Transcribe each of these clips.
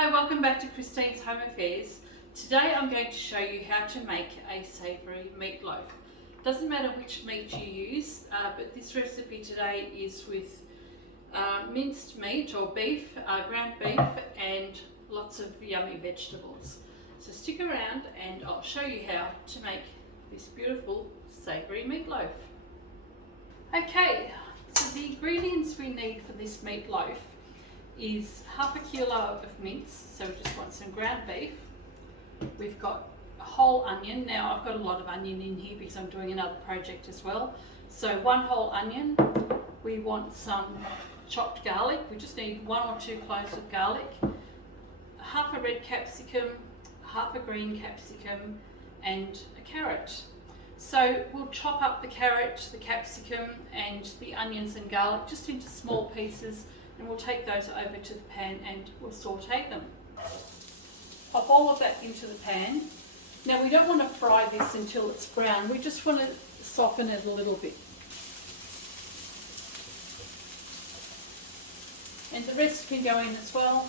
Hi, welcome back to Christine's Home Affairs. Today I'm going to show you how to make a savoury meatloaf. Doesn't matter which meat you use, but this recipe today is with minced meat or beef, ground beef, and lots of yummy vegetables. So stick around and I'll show you how to make this beautiful savoury meatloaf. Okay, so the ingredients we need for this meatloaf is half a kilo of mince, so we just want some ground beef. We've got a whole onion. Now I've got a lot of onion in here because I'm doing another project as well. So one whole onion. We want some chopped garlic. We just need 1 or 2 cloves of garlic, half a red capsicum, half a green capsicum, and a carrot. So we'll chop up the carrot, the capsicum, and the onions and garlic just into small pieces, and we'll take those over to the pan and we'll saute them. Pop all of that into the pan. Now we don't want to fry this until it's brown, we just want to soften it a little bit. And the rest can go in as well.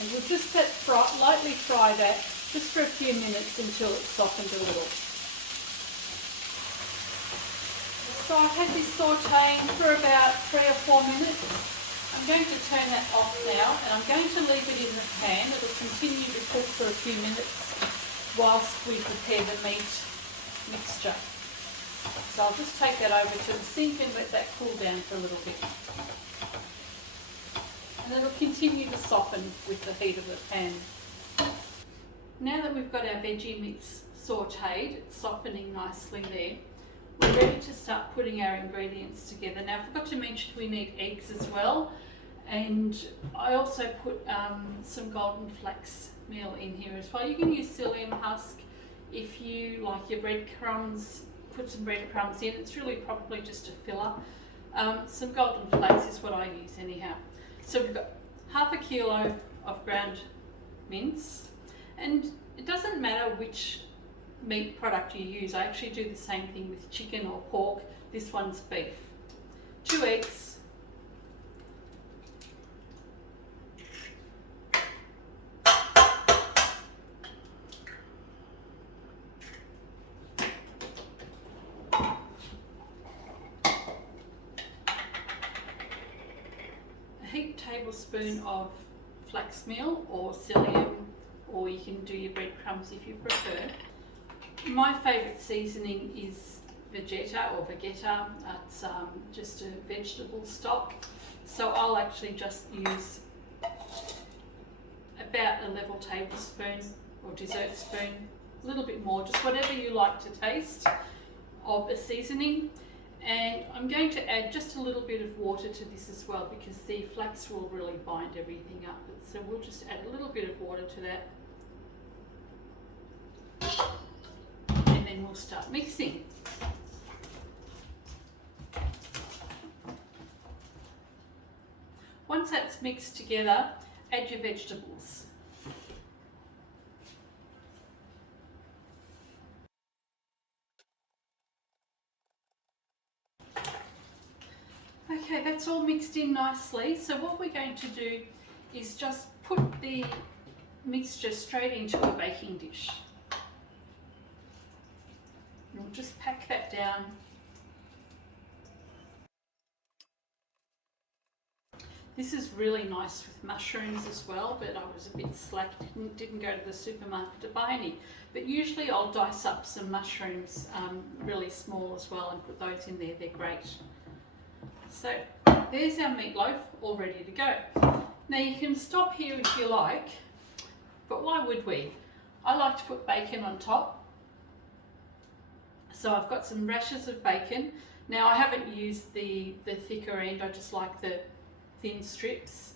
And we'll just lightly fry that just for a few minutes until it's softened a little. So I've had this sauteing for about 3 or 4 minutes. I'm going to turn that off now and I'm going to leave it in the pan. It will continue to cook for a few minutes whilst we prepare the meat mixture. So I'll just take that over to the sink and let that cool down for a little bit. And it'll continue to soften with the heat of the pan. Now that we've got our veggie mix sauteed, it's softening nicely there, we're ready to start putting our ingredients together. Now I forgot to mention we need eggs as well, and I also put some golden flax meal in here as well. You can use psyllium husk if you like your breadcrumbs, put some breadcrumbs in. It's really probably just a filler. Some golden flax is what I use anyhow. So we've got half a kilo of ground mince, and it doesn't matter which meat product you use. I actually do the same thing with chicken or pork. This one's beef. 2 eggs, heaped tablespoon of flax meal or psyllium, or you can do your breadcrumbs if you prefer. My favourite seasoning is vegeta or vegeta. It's just a vegetable stock, so I'll actually just use about a level tablespoon or dessert spoon, a little bit more, just whatever you like to taste of a seasoning. And I'm going to add just a little bit of water to this as well because the flax will really bind everything up. So we'll just add a little bit of water to that. And then we'll start mixing. Once that's mixed together, add your vegetables. Okay, that's all mixed in nicely. So what we're going to do is just put the mixture straight into a baking dish. And we'll just pack that down. This is really nice with mushrooms as well, but I was a bit slack, didn't go to the supermarket to buy any. But usually I'll dice up some mushrooms really small as well and put those in there, they're great. So there's our meatloaf all ready to go. Now you can stop here if you like, but why would we? I like to put bacon on top. So I've got some rashers of bacon. Now I haven't used the thicker end, I just like the thin strips.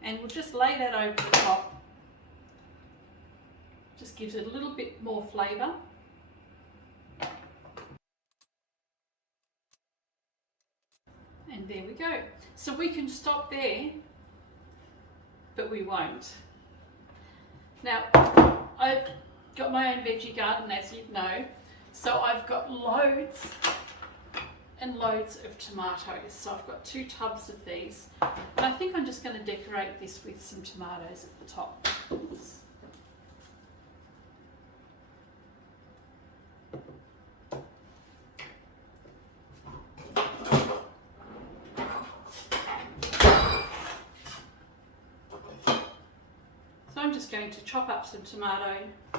And we'll just lay that over the top. Just gives it a little bit more flavour. And there we go. So we can stop there but we won't. Now, I've got my own veggie garden, as you know, so I've got loads and loads of tomatoes. So I've got 2 tubs of these, and I think I'm just going to decorate this with some tomatoes at the top. So I'm just going to chop up some tomato,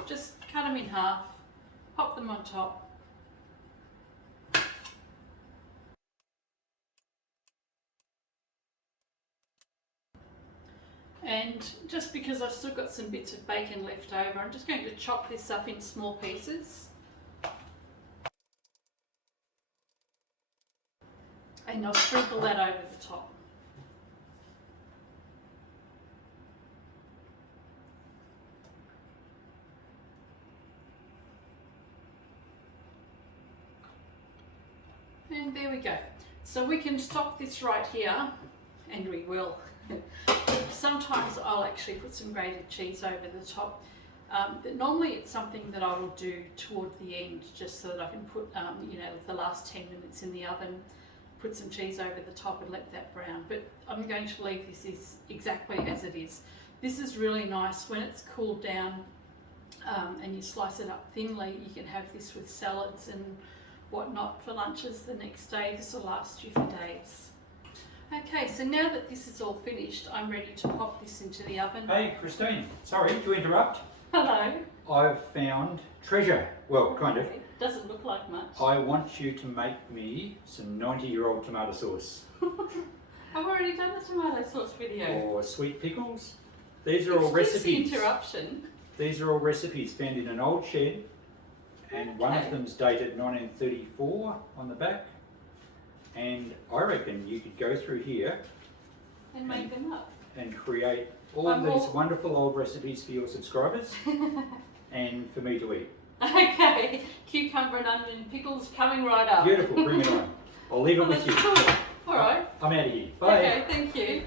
just cut them in half, pop them on top. And just because I've still got some bits of bacon left over, I'm just going to chop this up in small pieces. And I'll sprinkle that over the top. And there we go. So we can stop this right here, and we will. Sometimes I'll actually put some grated cheese over the top. But normally it's something that I will do toward the end, just so that I can put, the last 10 minutes in the oven, put some cheese over the top and let that brown. But I'm going to leave this exactly as it is. This is really nice when it's cooled down and you slice it up thinly. You can have this with salads and whatnot for lunches the next day. This will last you for days. Okay, so now that this is all finished, I'm ready to pop this into the oven. Hey Christine, sorry to interrupt. Hello. I've found treasure. Well, kind of. It doesn't look like much. I want you to make me some 90-year-old tomato sauce. I've already done the tomato sauce video. Or sweet pickles. These are all recipes. Interruption. These are all recipes found in an old shed, and one of them's dated 1934 on the back. And I reckon you could go through here and make them up and create all these wonderful old recipes for your subscribers and for me to eat. Okay, cucumber and onion pickles coming right up. Beautiful, bring it on. I'll leave it with you. Cool. All right. I'm out of here. Bye. Okay, thank you.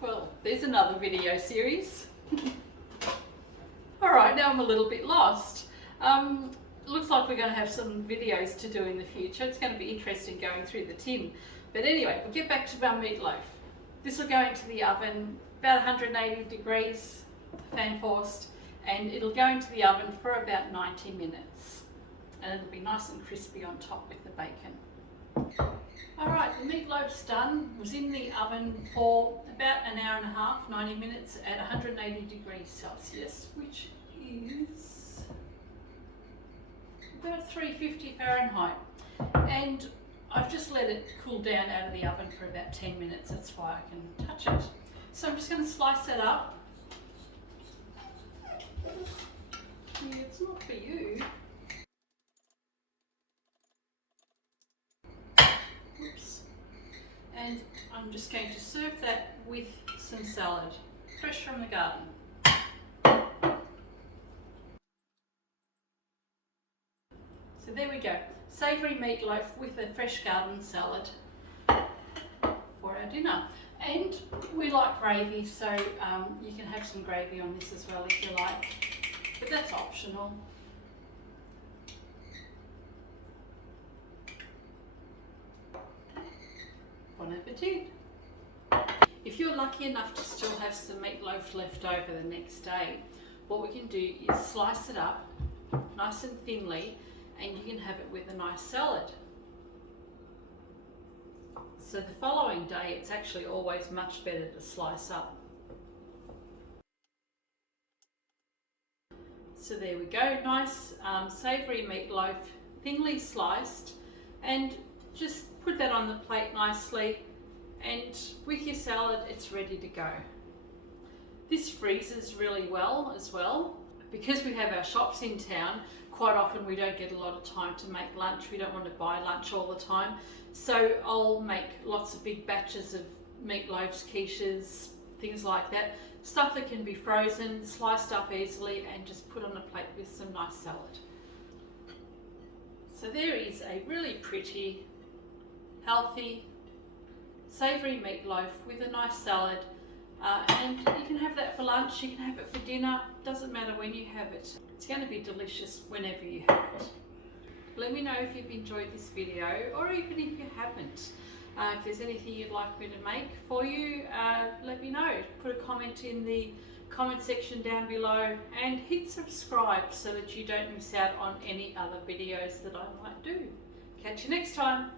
Well, there's another video series. All right, now I'm a little bit lost. Looks like we're going to have some videos to do in the future. It's going to be interesting going through the tin. But anyway, we'll get back to our meatloaf. This will go into the oven about 180 degrees, fan forced, and it'll go into the oven for about 90 minutes. And it'll be nice and crispy on top with the bacon. All right, the meatloaf's done. It was in the oven for about an hour and a half, 90 minutes at 180 degrees Celsius, which is about 350 Fahrenheit. And I've just let it cool down out of the oven for about 10 minutes. That's why I can touch it. So I'm just going to slice it up. Yeah, it's not for you. Oops. And I'm just going to serve that with some salad, fresh from the garden. So there we go, savoury meatloaf with a fresh garden salad for our dinner. And we like gravy, so you can have some gravy on this as well if you like, but that's optional. Bon appetit. If you're lucky enough to still have some meatloaf left over the next day, what we can do is slice it up nice and thinly, and you can have it with a nice salad. So the following day, it's actually always much better to slice up. So there we go, nice savoury meatloaf, thinly sliced, and just put that on the plate nicely, and with your salad, it's ready to go. This freezes really well as well. Because we have our shops in town, quite often we don't get a lot of time to make lunch. We don't want to buy lunch all the time. So I'll make lots of big batches of meatloaves, quiches, things like that. Stuff that can be frozen, sliced up easily, and just put on a plate with some nice salad. So there is a really pretty, healthy, savoury meatloaf with a nice salad. and you can have that for lunch, you can have it for dinner, doesn't matter when you have it. It's going to be delicious whenever you have it. Let me know if you've enjoyed this video, or even if you haven't. If there's anything you'd like me to make for you, let me know. Put a comment in the comment section down below, and hit subscribe so that you don't miss out on any other videos that I might do. Catch you next time.